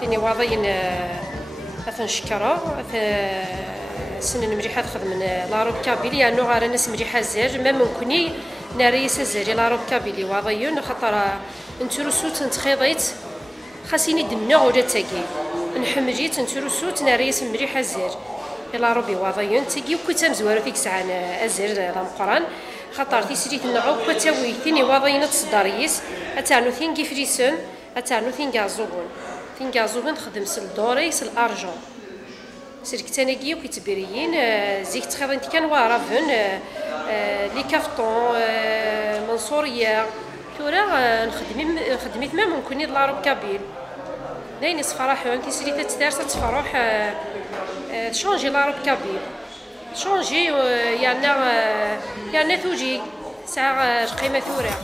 ثاني واضين أثنشكرا سنن مليحة تخدم لاروب كابيلي يعني غير الناس مليحة زاج ما ممكني ناريس الزاج لاروب كابيلي واضين خاطر نترسوت نتخيضيت خاصني دمنا ولا تاكي نحمجيت نترسوت ناريس مليحة زاج لاروبي واضين تاكي وكنت مزوره فيك ساعه الزاج لامقران خاطر تيسريت النعو كتاوي ثاني واضين تصداريس اتعنو ثين كيفريسن اتعنو ثين كازوغون خدم سلدوري سلارجون سيركتانيكي وكيتبريين زيك تخيضين كان وارافن لي كافتون منصوريه تورا نخدمي ما ممكن لاروب كابيل داين صفراحون تيسري تتدارس تفرح شونجي لاروب كابيل شونجي يعني توجي ساعه قيمه ثورة